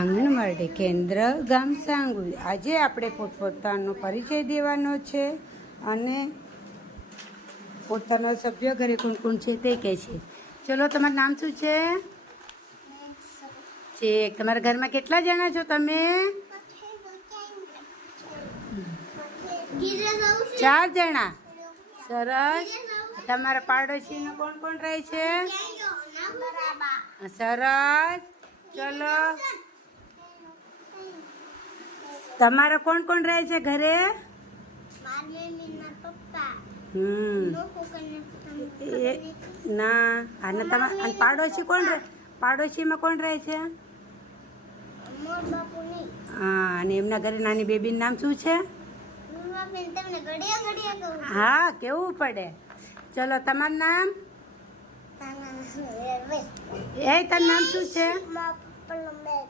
આંગણવાડી કેન્દ્ર ગામ સાંગુઈ. આજે આપણે પોતપોતાનો પરિચય દેવાનો છે અને પોતાના સભ્ય ઘરે કોણ કોણ છે તે કહે છે. ચલો, તમારું નામ શું છે? તમારા ઘરમાં કેટલા જણા છો તમે? 4 જણા. સરસ. તમારા પાડોશીમાં કોણ કોણ રહે છે? સરસ. ચલો, તમારા કોણ કોણ રહે છે ઘરે? ના, અને તમારા પાડોશી કોણ રહે? પાડોશીમાં કોણ રહે છે? હા, અને એમના ઘરે નાની બેબીનું નામ શું છે? હા, કેવું પડે. ચલો, તમારું નામ? તારું નામ શું છે?